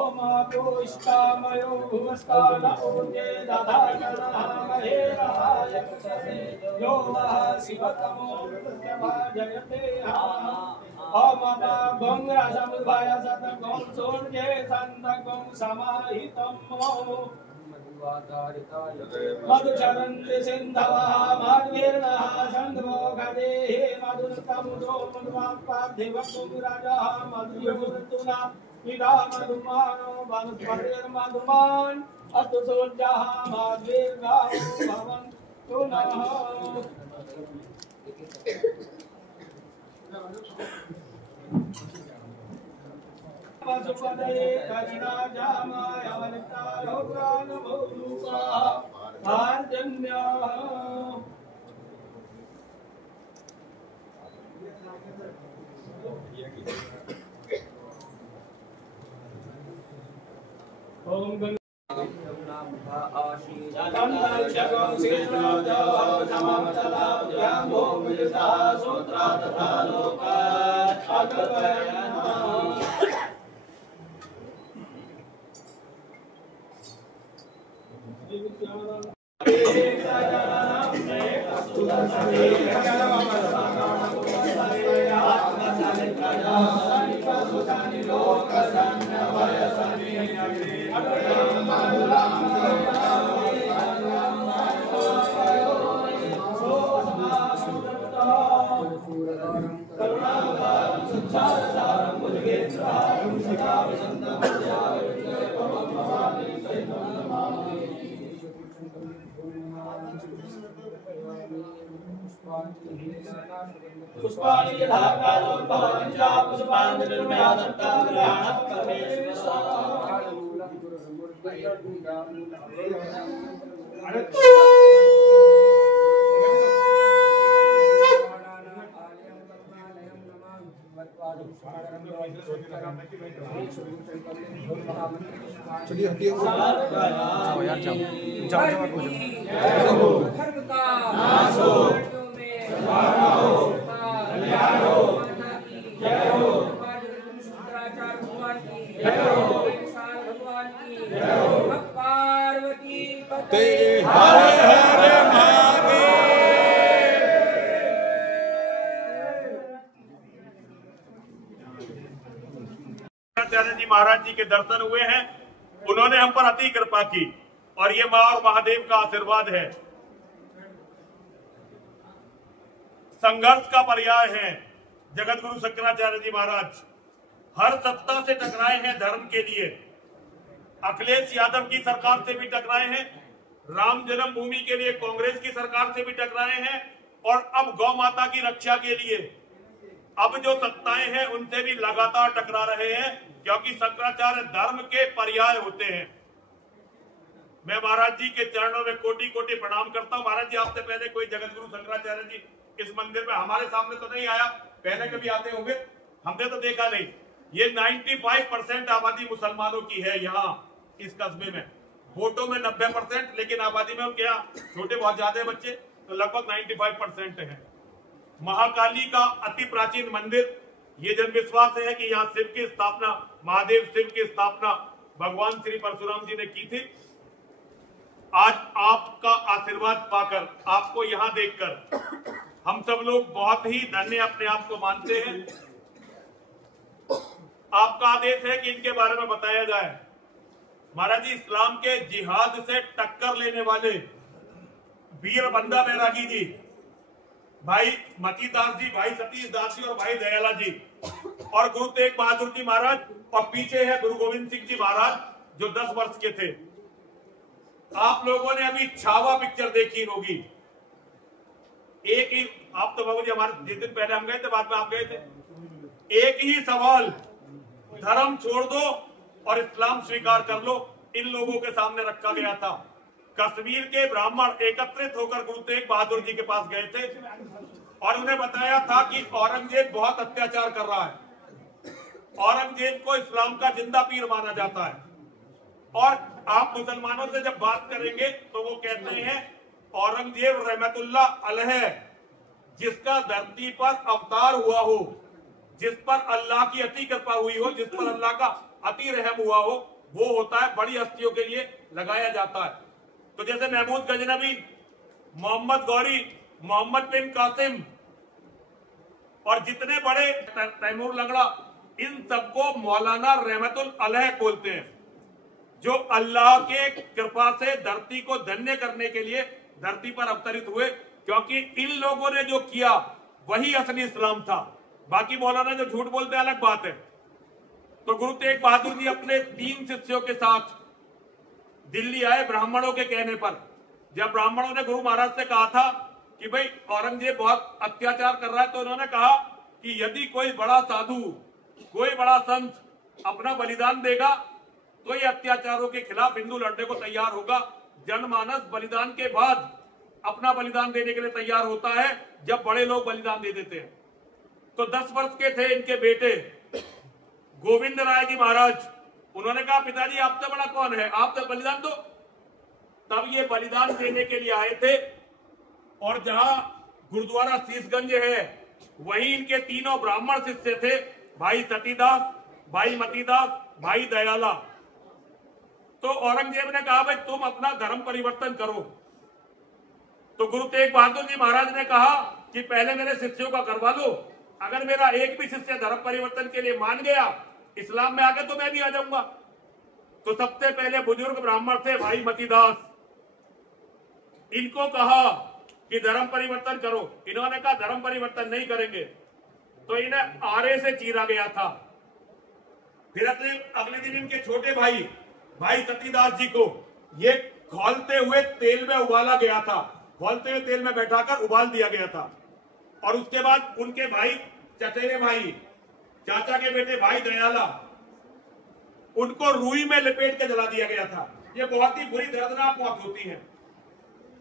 ओम पुष्टामयो भुवस्तान ऊर्जे दधामहे राय यो वः शिवतमो जयते ओम गं रसमुद्भय सतगं सूर्ये सन्तगं समाहितं मधुचरन्ति सिन्धवः मद्भिर्नः सन्धोगदेः मधुस्तमुदो मधुवाक्पाद्धिवक्तुराजः मधुयुर्तुना पिता मधुमानो वनस्पतिर्मधुमान् अस्तु सूर्यः मद्भिर्गावो भवन्तु नः पशुपतये करुणाजामाय वनितारो प्राणभूरूपः आर्जन्यः ओम पुष्पाणि यथाकालो भवन्ति च पुष्पाणि निर्मयादत्ता ग्रहणः चलिए हटिए जाओ यार जाओ जाओ शंकराचार्य जी महाराज जी के दर्शन हुए हैं। उन्होंने हम पर अति कृपा की और ये मां और महादेव का आशीर्वाद है। संघर्ष का पर्याय है जगत गुरु शंकराचार्य जी महाराज। हर सत्ता से टकराए हैं धर्म के लिए। अखिलेश यादव की सरकार से भी टकराए हैं, राम जन्मभूमि के लिए कांग्रेस की सरकार से भी टकराए हैं और अब गौ माता की रक्षा के लिए अब जो सत्ताएं हैं उनसे भी लगातार टकरा रहे हैं, क्योंकि शंकराचार्य धर्म के पर्याय होते हैं। मैं महाराज जी के चरणों में कोटि कोटि प्रणाम करता हूं। महाराज जी आपसे पहले कोई जगत गुरु शंकराचार्य जी इस मंदिर में हमारे सामने तो नहीं आया, पहले कभी आते होंगे, हमने तो देखा नहीं। ये 95% आबादी मुसलमानों की है यहाँ इस कस्बे में। वोटों में 90%, लेकिन आबादी में क्या छोटे बहुत ज्यादा बच्चे, तो लगभग 95% है। महाकाली का अति प्राचीन मंदिर, ये जन विश्वास है कि यहाँ शिव की स्थापना, महादेव शिव की स्थापना भगवान श्री परशुराम जी ने की थी। आज आपका आशीर्वाद पाकर, आपको यहाँ देखकर हम सब लोग बहुत ही धन्य अपने आप को मानते हैं। आपका आदेश है कि इनके बारे में बताया जाए। महाराज जी, इस्लाम के जिहाद से टक्कर लेने वाले वीर बंदा बैरागी जी, भाई मतीदास जी, भाई सतीश दास जी और भाई दयाला जी और गुरु तेग बहादुर जी महाराज, और पीछे है गुरु गोविंद सिंह जी महाराज जो 10 वर्ष के थे। आप लोगों ने अभी छावा पिक्चर देखी होगी। एक ही, आप तो बाबू जी हमारे जिस दिन पहले हम गए थे, बाद में आप गए थे, एक ही सवाल, धर्म छोड़ दो और इस्लाम स्वीकार कर लो, इन लोगों के सामने रखा गया था। कश्मीर के ब्राह्मण एकत्रित होकर गुरु तेग बहादुर जी के पास गए थे और उन्हें बताया था कि औरंगजेब बहुत अत्याचार कर रहा है, औरंगजेब को इस्लाम का जिंदा पीर माना जाता है, और आप मुसलमानों से जब बात करेंगे तो वो कहते हैं औरंगजेब रहमतुल्लाह अलैह, जिसका धरती पर अवतार हुआ हो, जिस पर अल्लाह की अति कृपा हुई हो, जिस पर अल्लाह का अति रहम हुआ हो, वो होता है बड़ी हस्तियों के लिए लगाया जाता है। तो जैसे महमूद गजनवी, मोहम्मद गौरी, मोहम्मद बिन कासिम और जितने बड़े तैमूर लंगड़ा, इन सबको मौलाना रहमतुल अलैह बोलते हैं, जो अल्लाह के कृपा से धरती को धन्य करने के लिए धरती पर अवतरित हुए, क्योंकि इन लोगों ने जो किया वही असली इस्लाम था। बाकी मौलाना जो झूठ बोलते हैं अलग बात है। तो गुरु तेग बहादुर जी अपने 3 शिष्यों के साथ दिल्ली आए ब्राह्मणों के कहने पर। जब ब्राह्मणों ने गुरु महाराज से कहा था कि भाई औरंगजेब बहुत अत्याचार कर रहा है, तो उन्होंने कहा कि यदि कोई बड़ा साधु, कोई बड़ा संत अपना बलिदान देगा तो ये अत्याचारों के खिलाफ हिंदू लड़ने को तैयार होगा। जनमानस बलिदान के बाद अपना बलिदान देने के लिए तैयार होता है जब बड़े लोग बलिदान दे देते हैं। तो 10 वर्ष के थे इनके बेटे गोविंद राय जी महाराज, उन्होंने कहा पिताजी आपसे बड़ा कौन है, आप तो बलिदान दो। तब ये बलिदान देने के लिए आए थे। और जहां गुरुद्वारा शीशगंज है वहीं इनके 3 ब्राह्मण शिष्य थे, भाई सतीदास, भाई मतीदास, भाई दयाला। तो औरंगजेब ने कहा भाई तुम अपना धर्म परिवर्तन करो। तो गुरु तेग बहादुर जी महाराज ने कहा कि पहले मेरे शिष्यों का करवा लो, अगर मेरा एक भी शिष्य धर्म परिवर्तन के लिए मान गया, इस्लाम में आ गया, तो मैं भी आ जाऊंगा। तो सबसे पहले बुजुर्ग ब्राह्मण थे भाई मतीदास, इनको कहा कि धर्म परिवर्तन करो। इन्होंने कहा धर्म परिवर्तन नहीं करेंगे, तो इन्हें आरे से चीरा गया था। फिर अगले दिन इनके छोटे भाई भाई सतीदास जी को ये खौलते हुए तेल में उबाला गया था, खौलते हुए तेल में बैठाकर उबाल दिया गया था। और उसके बाद उनके भाई चचेरे भाई, चाचा के बेटे भाई दयाला, उनको रुई में लपेट के जला दिया गया था। ये बहुत ही बुरी दर्दनाक मौत होती है।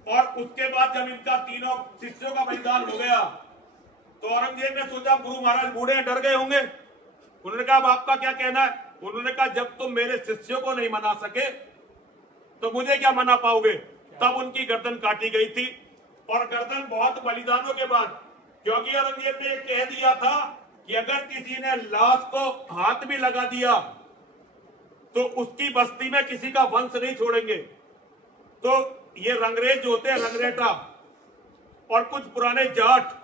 और उसके बाद जब इनका 3 शिष्यों का बलिदान हो गया, तो औरंगजेब ने सोचा गुरु महाराज बूढ़े डर गए होंगे। उन्होंने कहा आपका क्या कहना है? उन्होंने कहा जब तुम मेरे शिष्यों को नहीं मना सके तो मुझे क्या मना पाओगे। तब उनकी गर्दन काटी गई थी। और गर्दन बहुत बलिदानों के बाद, क्योंकि औरंगजेब ने कह दिया था कि अगर किसी ने लाश को हाथ भी लगा दिया तो उसकी बस्ती में किसी का वंश नहीं छोड़ेंगे। तो ये रंगरेज जो होते हैं, रंगरेटा और कुछ पुराने जाट,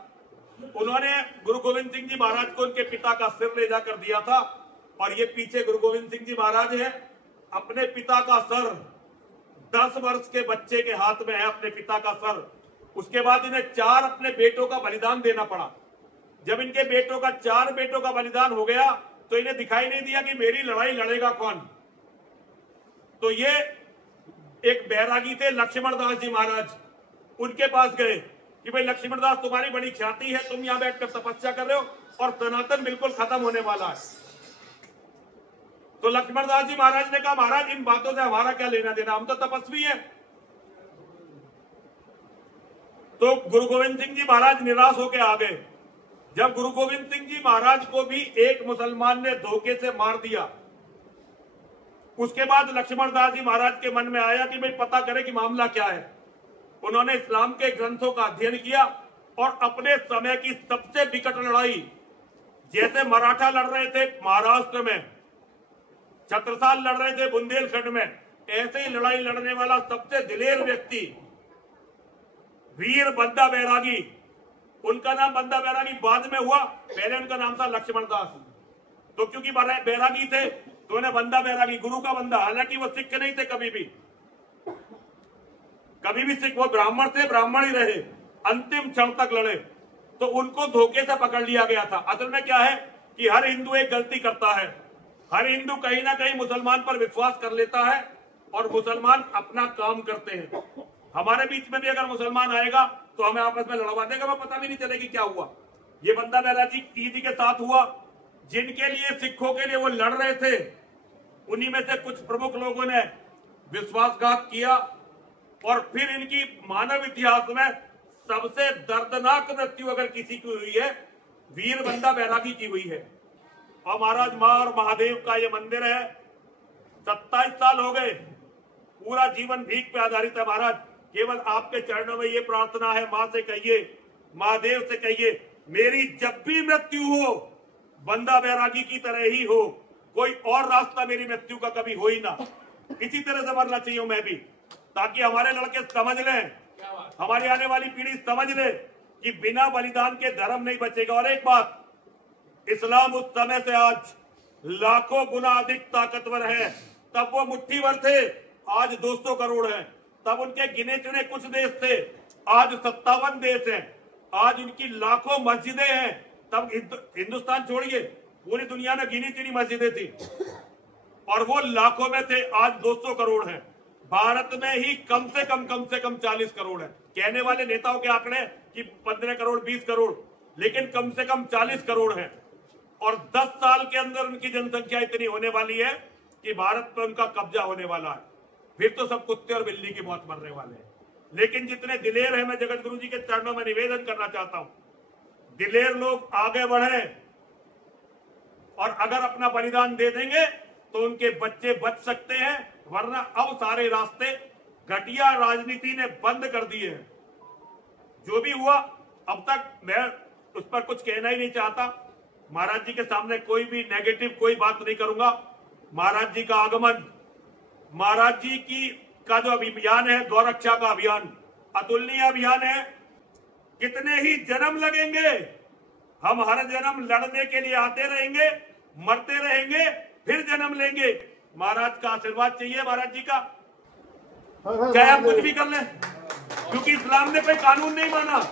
उन्होंने गुरु गोविंद सिंह जी महाराज को उनके पिता का सिर ले जाकर दिया था। और ये पीछे गुरु गोविंद सिंह जी महाराज है, अपने पिता का सर 10 वर्ष के बच्चे के हाथ में है, अपने पिता का सर। उसके बाद इन्हें 4 अपने बेटों का बलिदान देना पड़ा। जब इनके बेटों का 4 बेटों का बलिदान हो गया तो इन्हें दिखाई नहीं दिया कि मेरी लड़ाई लड़ेगा कौन। तो ये एक बैरागी थे लक्ष्मण दास जी महाराज, उनके पास गए कि भाई लक्ष्मण दास तुम्हारी बड़ी ख्याति है, तुम यहां बैठकर तपस्या कर रहे हो और सनातन बिल्कुल खत्म होने वाला है। तो लक्ष्मण दास जी महाराज ने कहा महाराज इन बातों से हमारा क्या लेना देना, हम तो तपस्वी हैं। तो गुरु गोविंद सिंह जी महाराज निराश होकर आ गए। जब गुरु गोविंद सिंह जी महाराज को भी एक मुसलमान ने धोखे से मार दिया, उसके बाद लक्ष्मण दास जी महाराज के मन में आया कि भाई पता करें कि मामला क्या है। उन्होंने इस्लाम के ग्रंथों का अध्ययन किया और अपने समय की सबसे विकट लड़ाई, जैसे मराठा लड़ रहे थे महाराष्ट्र में, छत्रसाल लड़ रहे थे बुंदेलखंड में, ऐसे ही लड़ाई लड़ने वाला सबसे दिलेर व्यक्ति वीर बंदा बैरागी, उनका नाम बंदा बैरागी बाद में हुआ, पहले उनका नाम था लक्ष्मण दास। तो क्योंकि बैरागी थे तो उन्हें बंदा बैरागी, गुरु का बंदा। हालांकि वो सिख नहीं थे, कभी भी सिख, वो ब्राह्मण थे, ब्राह्मण ही रहे, अंतिम क्षण तक लड़े। तो उनको धोखे से पकड़ लिया गया था। असल में क्या है कि हर हिंदू एक गलती करता है, हर हिंदू कहीं ना कहीं मुसलमान पर विश्वास कर लेता है और मुसलमान अपना काम करते हैं। हमारे बीच में भी अगर मुसलमान आएगा तो हमें आपस में लड़वा देगा, हमें पता भी नहीं चलेगी क्या हुआ। ये बंदा बैरागी जी के साथ हुआ, जिनके लिए सिखों के लिए वो लड़ रहे थे, उन्हीं में से कुछ प्रमुख लोगों ने विश्वासघात किया। और फिर इनकी मानव इतिहास में सबसे दर्दनाक मृत्यु अगर किसी की हुई है, वीर बंदा बैरागी की हुई है। और महाराज मां और महादेव का ये मंदिर है, 27 साल हो गए, पूरा जीवन भीख पे आधारित है। महाराज केवल आपके चरणों में ये प्रार्थना है, मां से कहिए, महादेव से कहिए, मेरी जब भी मृत्यु हो बंदा बैरागी की तरह ही हो, कोई और रास्ता मेरी मृत्यु का कभी हो ही ना, इसी तरह से मरना चाहिए मैं भी, ताकि हमारे लड़के समझ लें, हमारी आने वाली पीढ़ी समझ ले कि बिना बलिदान के धर्म नहीं बचेगा। और एक बात, इस्लाम उस समय से आज लाखों गुना अधिक ताकतवर है। तब वो मुट्ठी भर थे, आज 200 करोड़ हैं। तब उनके गिने चुने कुछ देश थे, आज 57 देश हैं। आज उनकी लाखों मस्जिदें हैं। तब हिंदुस्तान छोड़िए, पूरी दुनिया में गिनी चुनी मस्जिदें थी और वो लाखों में थे, आज 200 करोड़ हैं। भारत में ही कम से कम 40 करोड़ है। कहने वाले नेताओं के आंकड़े कि 15 करोड़ 20 करोड़, लेकिन कम से कम 40 करोड़ है। और 10 साल के अंदर उनकी जनसंख्या इतनी होने वाली है कि भारत पर उनका कब्जा होने वाला है। फिर तो सब कुत्ते और बिल्ली की मौत मरने वाले हैं। लेकिन जितने दिलेर है, मैं जगत गुरु जी के चरणों में निवेदन करना चाहता हूं, दिलेर लोग आगे बढ़े और अगर अपना बलिदान दे देंगे तो उनके बच्चे बच सकते हैं, वरना अब सारे रास्ते घटिया राजनीति ने बंद कर दिए हैं। जो भी हुआ अब तक, मैं उस पर कुछ कहना ही नहीं चाहता। महाराज जी के सामने कोई भी नेगेटिव कोई बात नहीं करूंगा। महाराज जी का आगमन, महाराज जी की का जो अभियान है, गौरक्षा का अभियान अतुलनीय अभियान है। कितने ही जन्म लगेंगे, हम हर जन्म लड़ने के लिए आते रहेंगे, मरते रहेंगे, फिर जन्म लेंगे। महाराज का आशीर्वाद चाहिए, महाराज जी का, चाहे हम कुछ भी कर लें, क्योंकि इस्लाम ने कोई कानून नहीं माना।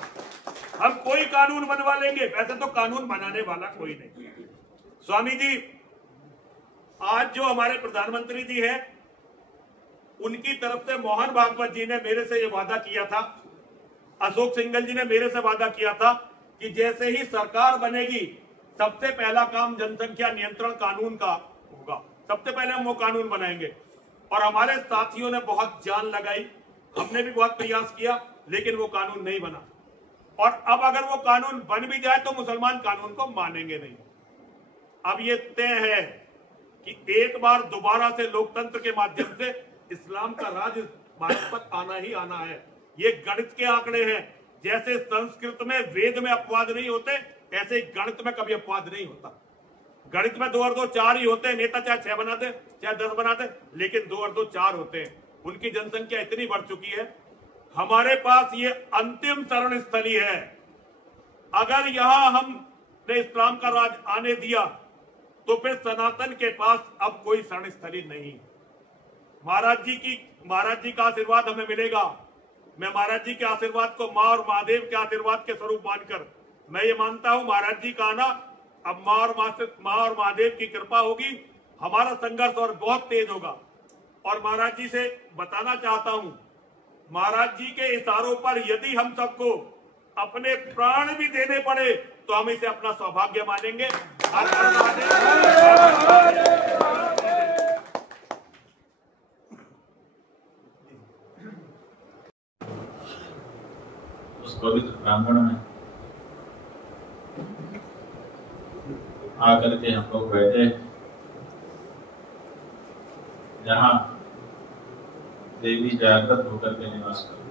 हम कोई कानून बनवा लेंगे, वैसे तो कानून बनाने वाला कोई नहीं। स्वामी जी, आज जो हमारे प्रधानमंत्री जी हैं, उनकी तरफ से मोहन भागवत जी ने मेरे से ये वादा किया था, अशोक सिंघल जी ने मेरे से वादा किया था कि जैसे ही सरकार बनेगी सबसे पहला काम जनसंख्या नियंत्रण कानून का होगा। सबसे पहले हम वो कानून बनाएंगे। और हमारे साथियों ने बहुत जान लगाई, हमने भी बहुत प्रयास किया, लेकिन वो कानून नहीं बना। और अब अगर वो कानून बन भी जाए तो मुसलमान कानून को मानेंगे नहीं। अब ये तय है कि एक बार दोबारा से लोकतंत्र के माध्यम से इस्लाम का राज भारत पर आना ही आना है। ये गणित के आंकड़े हैं। जैसे संस्कृत में वेद में अपवाद नहीं होते, ऐसे गणित में कभी अपवाद नहीं होता। गणित में 2 और 2 4 ही होते हैं। नेता चाहे 6 बनाते चाहे 10 बनाते, लेकिन 2 और 2 4 होते हैं। उनकी जनसंख्या इतनी बढ़ चुकी है। हमारे पास ये अंतिम शरण स्थली है। अगर यहां हमने इस्लाम का राज आने दिया तो फिर सनातन के पास अब कोई शरण स्थली नहीं। महाराज जी का आशीर्वाद हमें मिलेगा। मैं महाराज जी के आशीर्वाद को मां और महादेव के आशीर्वाद के स्वरूप मानकर मैं ये मानता हूं, महाराज जी का आना अब मां और महादेव की कृपा होगी। हमारा संघर्ष और बहुत तेज होगा। और महाराज जी से बताना चाहता हूं, महाराज जी के इशारों पर यदि हम सबको अपने प्राण भी देने पड़े तो हम इसे अपना सौभाग्य मानेंगे। उस पवित्र प्रांगण में आकर के हम लोग बैठे, जहां देवी जागृत होकर के निवास कर,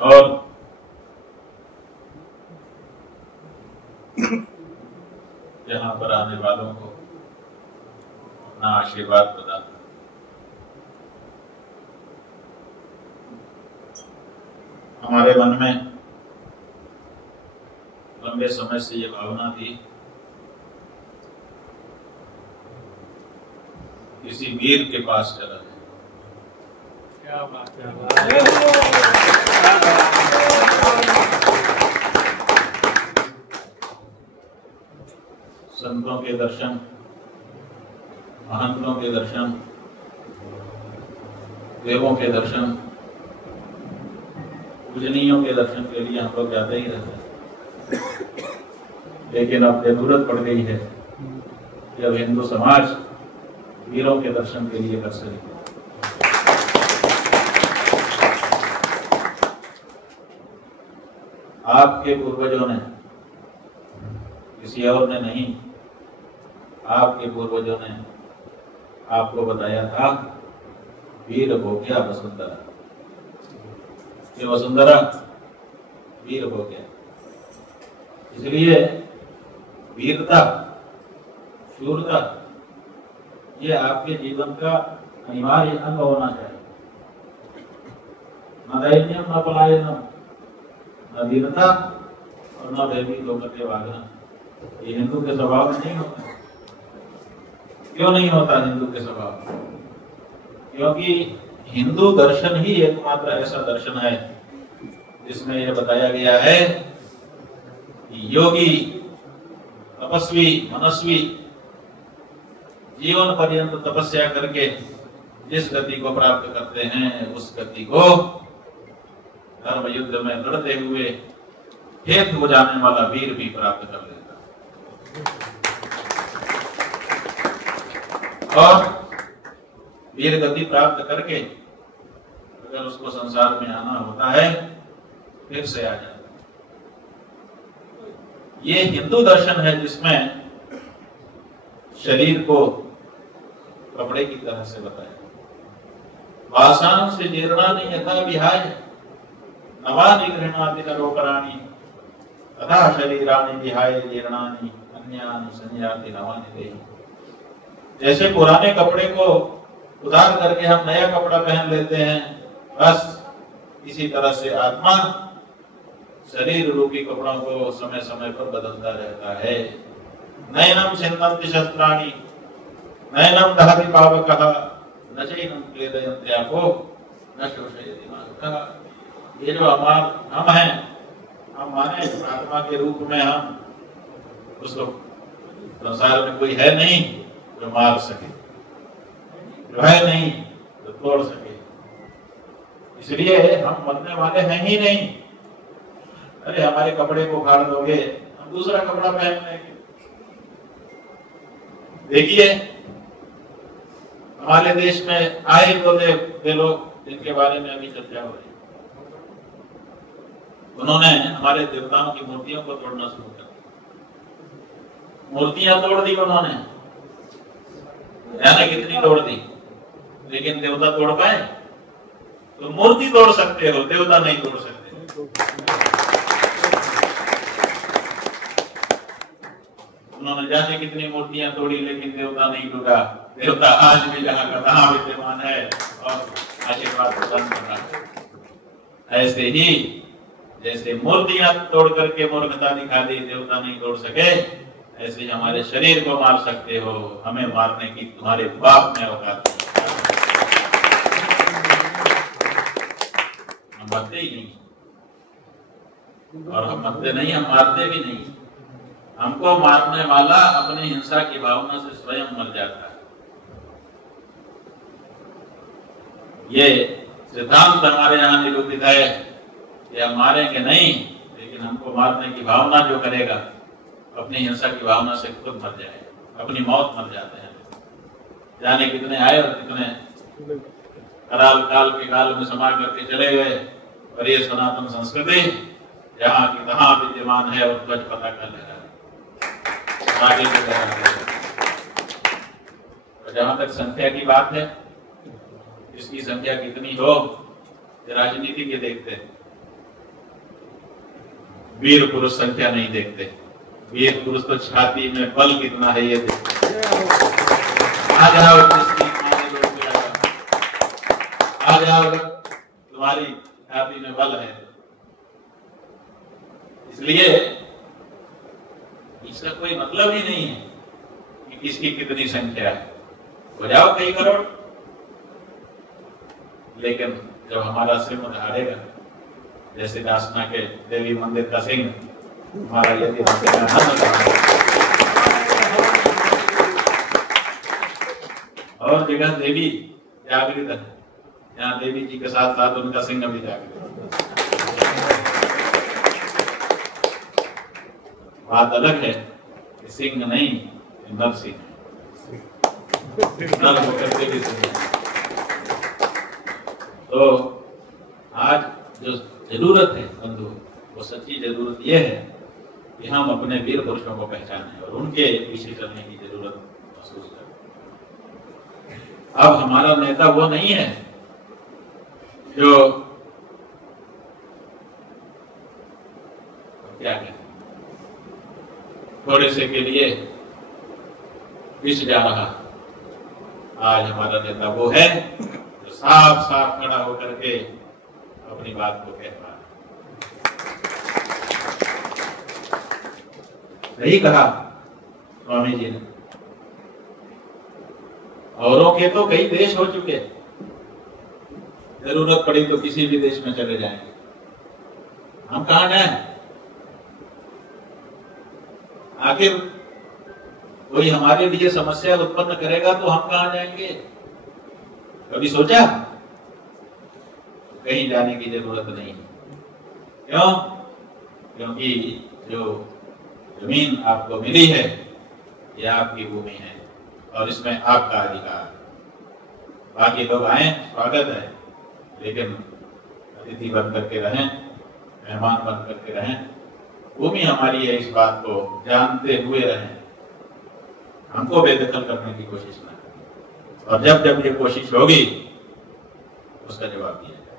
और यहाँ पर आने वालों को अपना आशीर्वाद प्रदान। हमारे मन में लंबे समय से ये भावना थी, किसी वीर के पास चला जाए। क्या बात है। संतों के दर्शन, महंतों के दर्शन, देवों के दर्शन, पूजनीयों के दर्शन के लिए हम लोग जाते ही रहते हैं। लेकिन अब जरूरत पड़ गई है कि अब हिंदू समाज वीरों के दर्शन के लिए कर सके। आपके पूर्वजों ने, किसी और ने नहीं, आपके पूर्वजों ने आपको बताया था, वीर हो गया वसुंधरा। ये वसुंधरा वीर हो गया। इसलिए वीरता, शूरता, ये आपके जीवन का अनिवार्य अंग होना चाहिए। न दैन्यम न पलायनम, न वीरता और न भयभीत होकर के भागना, ये हिंदू के स्वभाव में नहीं होता। क्यों नहीं होता हिंदू के स्वभाव? क्योंकि हिंदू दर्शन ही एकमात्र ऐसा दर्शन है जिसमें यह बताया गया है कि योगी, तपस्वी, मनस्वी जीवन पर्यंत तपस्या करके जिस गति को प्राप्त करते हैं, उस गति को धर्म युद्ध में लड़ते हुए हेत हो जाने वाला वीर भी प्राप्त कर लेता है। और वीर गति प्राप्त करके अगर उसको संसार में आना होता है, फिर से आ जाता है। ये हिंदू दर्शन है जिसमें शरीर को कपड़े की तरह से बताया। वासांग से जीर्णानि यथा विहाय नवानि गृह्णाति नरोपराणि तथा शरीराणि विहाय जीर्णानि अन्यानि संयाति नवानि देहि। जैसे पुराने कपड़े को उतार करके हम नया कपड़ा पहन लेते हैं, बस इसी तरह से आत्मा शरीर रूपी कपड़ों को समय समय पर बदलता रहता है। नयनम छिन्नन्ति शस्त्राणि नयनम दहति पावकः न चैनं क्लेदयन्ति आपो न शोषयति मारुतः। ये जो हम हैं, हम माने आत्मा के रूप में हम, उसको संसार में कोई है नहीं जो मार सके, जो है नहीं जो तोड़ सके। इसलिए हम मरने वाले हैं ही नहीं। अरे हमारे कपड़े को फाड़ दोगे, हम दूसरा कपड़ा पहन लेंगे। देखिए हमारे देश में आए तो वे लोग जिनके बारे में अभी चर्चा हो रही, उन्होंने हमारे देवताओं की मूर्तियों को तोड़ना शुरू कर दिया। मूर्तियां तोड़ दी उन्होंने, यानी कितनी तोड़ दी, लेकिन देवता तोड़ पाए? तो मूर्ति तोड़ सकते हो, देवता नहीं तोड़ सकते। उन्होंने जाने कितनी मूर्तियां तोड़ी, लेकिन देवता नहीं टूटा। देवता आज भी जहां का तहां विद्यमान है और आशीर्वाद प्रदान कर रहा है। ऐसे ही जैसे मूर्तियां तोड़ करके मूर्खता दिखा दी, देवता नहीं तोड़ सके, ऐसे ही हमारे शरीर को मार सकते हो, हमें मारने की तुम्हारे बाप में औकात नहीं। हम मरते ही नहीं, और हम मरते नहीं, हम मारते भी नहीं। हमको मारने वाला अपनी हिंसा की भावना से स्वयं मर जाता है। ये सिद्धांत हमारे यहाँ निरूपित है कि हम मारेंगे नहीं, लेकिन हमको मारने की भावना जो करेगा, अपनी हिंसा की भावना से खुद मर जाएगा, अपनी मौत मर जाते हैं। जाने कितने आए और कितने कराल काल के काल में समा करके चले गए। और ये सनातन संस्कृति जहाँ की तहाँ विद्यमान है और ध्वज पता कर ले रहा है, आगे बढ़ रहा है। और जहाँ तक संख्या की बात है, इसकी संख्या कितनी हो, राजनीति के देखते, वीर पुरुष संख्या नहीं देखते। वीर पुरुष तो छाती में बल कितना है ये देखते। आ जाओ आ जाओ, तुम्हारी छाती में बल है। इसलिए इसका कोई मतलब ही नहीं है कि किसकी कितनी संख्या है। हो जाओ कई करोड़, लेकिन जब हमारा सिंह दहाड़ेगा, जैसे दासना के देवी मंदिर का सिंह, हमारा यदि और जगह देवी जागृत है, यहाँ देवी जी के साथ साथ उनका सिंह भी जागृत है। बात अलग है कि सिंह नहीं, नर सिंह, नर होकर के भी सिंह। तो आज जो जरूरत है बंधु, वो सच्ची जरूरत ये है कि हम अपने वीर पुरुषों को पहचानें और उनके पीछे चलने की जरूरत महसूस करें। अब हमारा नेता वो नहीं है जो क्या कहते, थोड़े से के लिए पिस जा रहा। आज हमारा नेता वो है जो साफ साफ खड़ा होकर के अपनी बात को कह रहा है। सही कहा स्वामी जी ने, औरों के तो कई देश हो चुके, जरूरत पड़ी तो किसी भी देश में चले जाएंगे, हम कहां जाएं? आखिर कोई हमारे लिए समस्या उत्पन्न करेगा तो हम कहां जाएंगे? कभी सोचा? कहीं जाने की जरूरत नहीं। क्यों? क्योंकि जो जमीन आपको मिली है ये आपकी भूमि है और इसमें आपका अधिकार। बाकी लोग आए, स्वागत है, लेकिन अतिथि बन करके रहें, मेहमान बन करके रहें। भूमि हमारी है, इस बात को जानते हुए रहें, हमको बेदखल करने की कोशिश न करें। और जब जब ये कोशिश होगी उसका जवाब दिया जाए।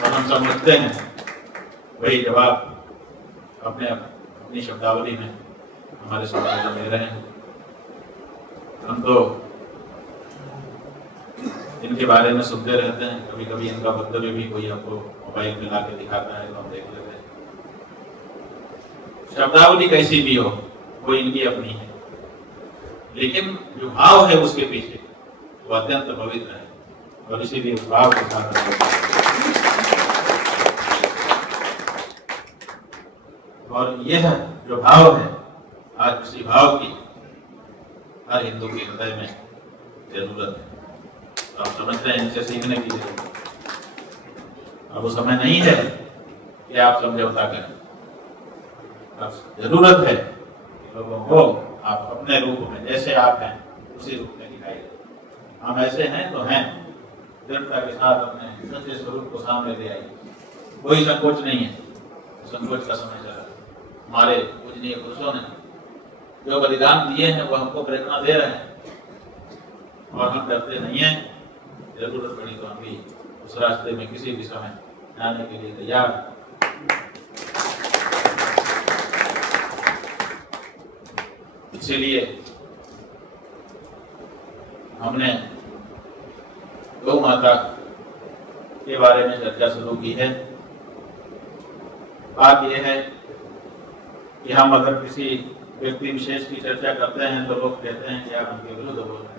और हम समझते हैं वही जवाब अपनी शब्दावली में हमारे समाज में दे रहे हैं। हम तो इनके बारे में सुनते रहते हैं, कभी कभी इनका वक्तव्य भी कोई हमको मोबाइल में ला के दिखाता है तो हम देख लेते हैं। शब्दावली कैसी भी हो वो इनकी अपनी है, लेकिन जो भाव है उसके पीछे वो अत्यंत पवित्र है और इसीलिए उस भाव के साथ और यह जो भाव है आज उसी भाव की हर हिंदू के हृदय में जरूरत है। तो आप समझते हैं इनसे सीखने की जरूरत है। अब वो समय नहीं है कि आप समझौता करें, अब जरूरत है कि लोगों को आप अपने रूप में जैसे आप हैं उसी रूप में दिखाई दे। हम ऐसे हैं तो हैं, दृढ़ता के साथ अपने सच्चे स्वरूप को सामने ले आइए। कोई संकोच नहीं है, संकोच का समय चला। हमारे पूजनीय पुरुषों ने जो बलिदान दिए हैं वो हमको प्रेरणा दे रहे हैं और हम डरते नहीं हैं। जरूरत पड़ी तो हम भी उस रास्ते में किसी भी समय जाने के लिए तैयार हैं। इसीलिए हमने गौ माता के बारे में चर्चा शुरू की है। बात यह है कि हम अगर किसी व्यक्ति विशेष की चर्चा करते हैं तो लोग कहते हैं कि आप उनके विरुद्ध बोल रहे हैं।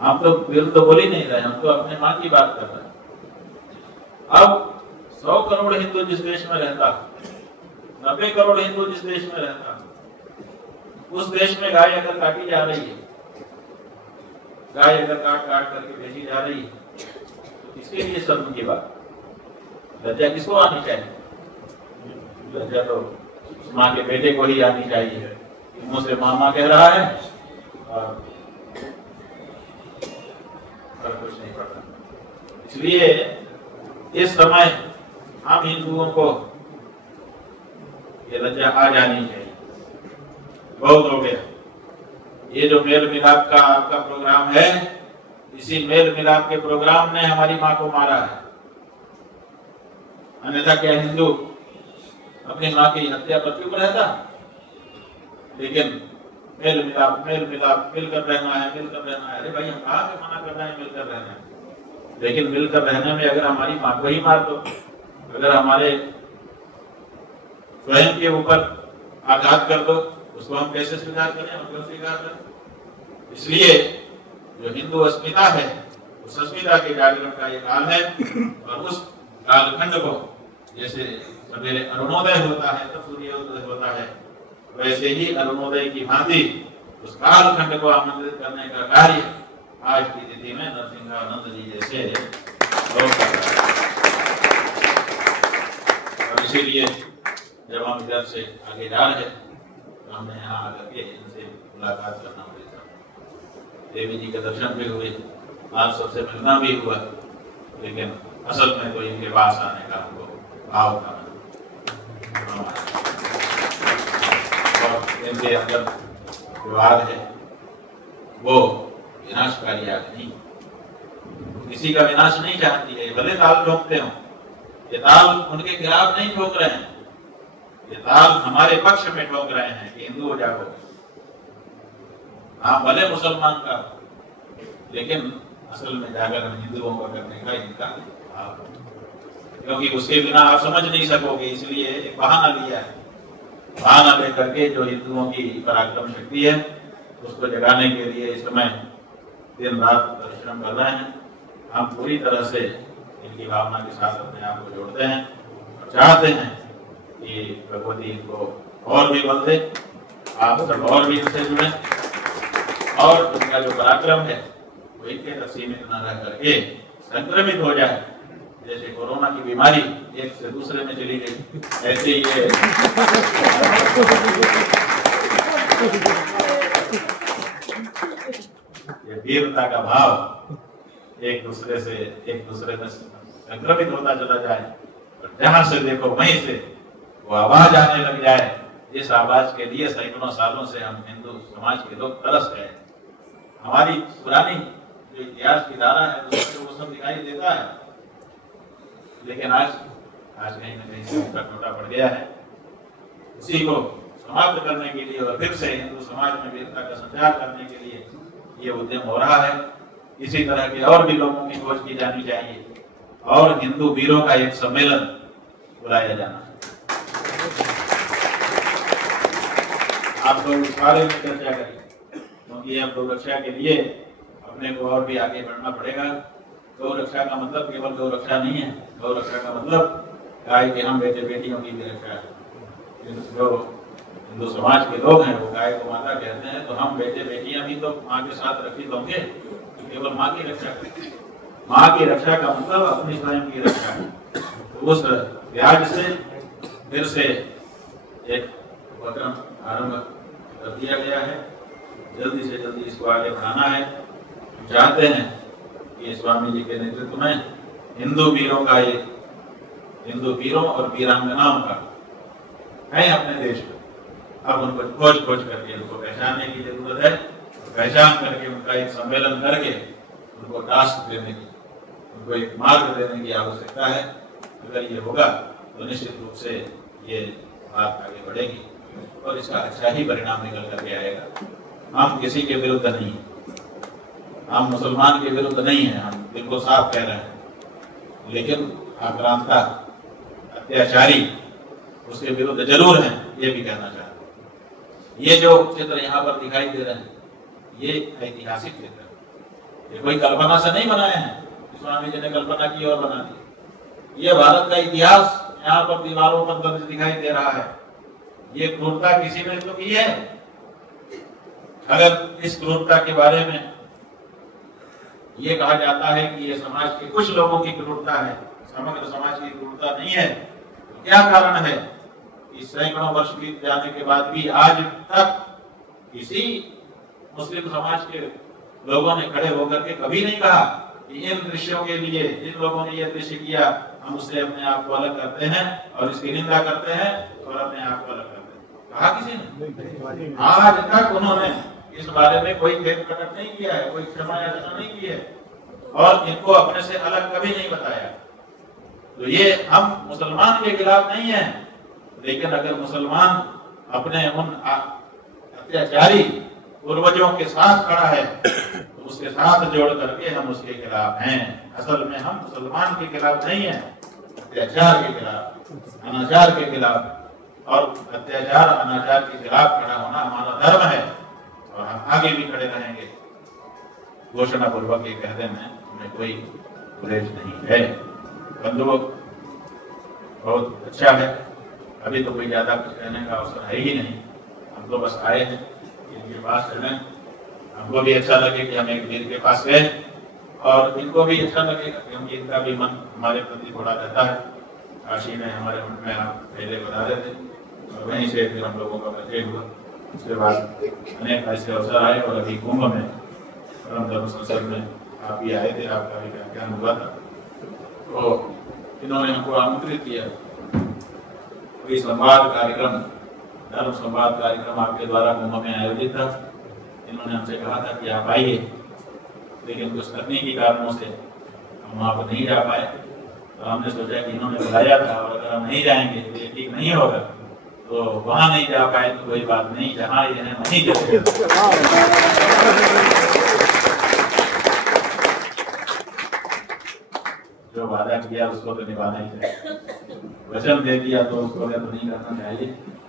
हम तो विरुद्ध बोल ही नहीं रहे, हम तो अपने माँ की बात कर रहे हैं। अब 100 करोड़ हिंदू जिस देश में रहता, 90 करोड़ हिंदू जिस देश में रहता, उस देश में गाय अगर काटी जा रही है, गाय अगर काट काट करके भेजी जा रही है, तो किसके लिए शर्म की बात? लज्जा किसको आनी चाहिए? लज्जा तो माँ के बेटे को ही आनी चाहिए। मुंह से मामा कह रहा है और कुछ नहीं पड़ता। इसलिए इस समय हम हिंदुओं को ये लज्जा आ जानी चाहिए। बहुत हो गया। ये जो मेल मिलाप का आपका प्रोग्राम है, इसी मेल मिलाप के प्रोग्राम ने हमारी माँ को मारा है। अन्यथा क्या हिंदू अपनी माँ की हत्या पर चुप रहता? लेकिन मेल मिलाप मिलकर रहना है, मिलकर रहना है। अरे भाई, हम कहाँ से मना कर रहे हैं मिलकर रहना है? लेकिन मिलकर रहने में अगर हमारी माँ को ही मार दो, अगर हमारे स्वयं के ऊपर आघात कर दो, उसको हम कैसे स्वीकार करें और क्यों स्वीकार करें? इसलिए जो हिंदू अस्मिता है, उस अस्मिता के जागरण का ये काल है और उस कालखंड को जैसे सवेरे अरुणोदय होता है तब सूर्योदय होता है, वैसे ही अरुणोदय की भांति उस कालखंड को आमंत्रित करने का कार्य आज की तिथि में नरसिंहानंद जी जैसे लोग कर रहे हैं। और इसीलिए जब हम इधर से आगे जा रहे तो हमने यहाँ आकर के इनसे मुलाकात करना पड़ा। देवी जी के दर्शन भी हुए, आप सबसे मिलना भी हुआ, लेकिन असल में तो इनके पास आने का हमको भाव था और इनके अंदर विवाद है वो विनाशकारी आग नहीं, किसी का विनाश नहीं चाहती है। भले ताल ठोकते हो, ये ताल उनके खिलाफ नहीं ठोक रहे हैं, ये ताल हमारे पक्ष में ठोक रहे हैं कि हिंदू जागो। हाँ भले मुसलमान का, लेकिन असल में जागरण हिंदुओं का करने का इनका भाव, क्योंकि उसके बिना आप समझ नहीं सकोगे, इसलिए एक बहाना लिया है। बहाना लेकर के जो हिंदुओं की पराक्रम शक्ति है उसको जगाने के लिए इस समय दिन रात परिश्रम कर रहे हैं। हम पूरी तरह से इनकी भावना के साथ अपने आप को जोड़ते हैं और चाहते हैं कि भगवती इनको और भी बल दे, आप सब और भी इनसे जुड़े और उनका जो पराक्रम है वो इनके तक सीमित न रह करके संक्रमित हो जाए। जैसे कोरोना की बीमारी एक से दूसरे में चली गई, ऐसे ही ये वीरता का भाव एक दूसरे में संक्रमित होता चला जाए और जहां से देखो वहीं से वो आवाज आने लग जाए, जिस आवाज के लिए सैकड़ों सालों से हम हिंदू समाज के लोग तरस गए। हमारी पुरानी जो इतिहास की धारा है उसमें वो सब दिखाई देता है, लेकिन आज कहीं न कहीं से उसका टूटा पड़ गया है। उसी को समाप्त करने के लिए और फिर से हिंदू समाज में वीरता का संचार करने के लिए ये उद्यम हो रहा है। इसी तरह के और भी लोगों की खोज की जानी चाहिए और हिंदू वीरों का एक सम्मेलन बुलाया जाना है। आप लोग इस बारे में चर्चा करिए, क्योंकि अब गौ रक्षा के लिए अपने को और भी आगे बढ़ना पड़ेगा। गौ रक्षा का मतलब केवल गौ रक्षा नहीं है, गौ रक्षा का मतलब गाय के हम बेटे बेटियों की भी रक्षा है। जो हिंदू समाज के लोग हैं वो गाय को माता कहते हैं, तो हम बेटे बेटियां भी तो माँ के साथ रखी होंगे, केवल माँ की रक्षा करें। माँ की रक्षा का मतलब अपनी स्वयं की रक्षा है। तो उस व्याज से फिर से एक उपक्रम आरंभ कर दिया गया है, जल्दी से जल्दी इसको आगे बढ़ाना है। हम चाहते हैं कि स्वामी जी के नेतृत्व में हिंदू वीरों और वीरांगनाओं का है अपने देश में, अब उनको खोज करके उनको पहचानने की जरूरत है। पहचान करके उनका एक सम्मेलन करके उनको टास्क देने की, उनको एक मार्ग देने की आवश्यकता है। अगर ये होगा तो निश्चित रूप से ये बात आगे बढ़ेगी और इसका अच्छा ही परिणाम निकल करके आएगा। हम किसी के विरुद्ध नहीं है, हम मुसलमान के विरुद्ध नहीं है, हम बिल्कुल साफ कह रहे हैं, लेकिन आक्रांता अत्याचारी उसके विरुद्ध जरूर है, ये भी कहना चाहते हैं। ये जो चित्र यहाँ पर दिखाई दे रहे हैं ये ऐतिहासिक चित्र है, ये कोई कल्पना से नहीं बनाए हैं, स्वामी जी ने कल्पना की और बना दी। ये भारत का इतिहास यहाँ पर दीवारों पर दर्ज दिखाई दे रहा है। ये क्रूरता किसी ने तो की है। अगर इस क्रूरता के बारे में ये कहा जाता है कि ये समाज के कुछ लोगों की क्रूरता है, समग्र समाज की क्रूरता नहीं है, तो क्या कारण है कि सैकड़ों वर्ष बीत जाने के बाद भी आज तक किसी मुस्लिम समाज के लोगों ने खड़े होकर के कभी नहीं कहा कि इन दृश्यों के लिए जिन लोगों ने ये दृश्य किया हम उससे अपने आप को अलग करते हैं और इसकी निंदा करते हैं और अपने आप को अलग करते हैं? कहा किसी ने? आज तक उन्होंने इस बारे में कोई खेद प्रकट नहीं किया है, कोई क्षमा याचना नहीं की है और इनको अपने से अलग कभी नहीं बताया। तो ये हम मुसलमान के खिलाफ नहीं है, लेकिन अगर मुसलमान अपने उन अत्याचारी पूर्वजों के साथ खड़ा है तो उसके साथ जोड़ करके हम उसके खिलाफ हैं। असल में हम मुसलमान के खिलाफ नहीं है, अत्याचार के खिलाफ, अनाचार के खिलाफ, और अत्याचार अनाचार के खिलाफ खड़ा होना हमारा धर्म है और हम आगे भी खड़े रहेंगे। घोषणा पूर्वक ये कहने में हमें कोई गुरेज नहीं है। बंधुओं बहुत अच्छा है, अभी तो कोई ज्यादा कुछ कहने का अवसर है ही नहीं, हम तो बस आए हैं इनके पास चलें। हमको भी अच्छा लगे कि हम एक वीर के पास गए और इनको भी अच्छा लगेगा क्योंकि इनका भी मन हमारे प्रति थोड़ा रहता है। काशी में हमारे मन में आप पहले बता रहे थे और वहीं से फिर हम लोगों का परिचय हुआ। उसके बाद अनेक ऐसे अवसर आए और अभी कुंभ में परम धर्म संसद में आप भी आए थे, आपका भी व्याख्यान हुआ था, तो इन्होंने हमको आमंत्रित किया। कोई संवाद कार्यक्रम, धर्म संवाद कार्यक्रम आपके द्वारा कुंभ में आयोजित था। इन्होंने हमसे कहा था कि आप आइए, लेकिन कुछ तकनीकी कारणों से हम वहाँ पर नहीं जा पाए। तो हमने सोचा कि इन्होंने बुलाया था और अगर हम नहीं जाएंगे तो ये ठीक नहीं होगा, तो वहां नहीं जा पाए तो कोई बात नहीं, जहां ये है वहीं चले। जो वादा किया उसको तो निभाना ही चाहिए, वचन दे दिया तो उसको तो नहीं करना चाहिए।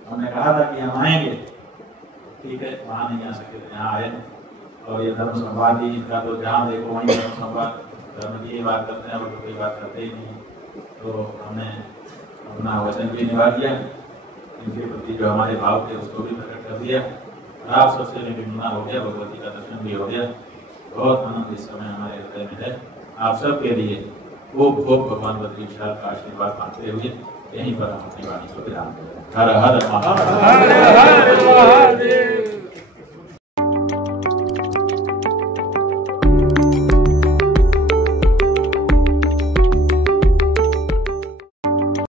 हमने कहा था कि हम आएंगे, ठीक है, वहां नहीं आ सके तो यहाँ आए। और ये धर्म संवाद ही इनका तो जहाँ देखो वहीं धर्म संवाद, धर्म की बात करते हैं, वो तो कोई बात करते ही नहीं। तो हमने अपना वचन भी निभा दिया, इनके प्रति जो हमारे भाव थे उसको भी प्रकट कर दिया। और आप सबसे भी मिलना हो गया, भगवती का दर्शन भी हो गया। बहुत आनंद इस समय हमारे हृदय में है। आप सबके लिए खूब खूब भगवान बद्री विशाल का आशीर्वाद मांगते हुए यहीं पर हम अपनी वाणी को विराम दें। हर हर महादेव।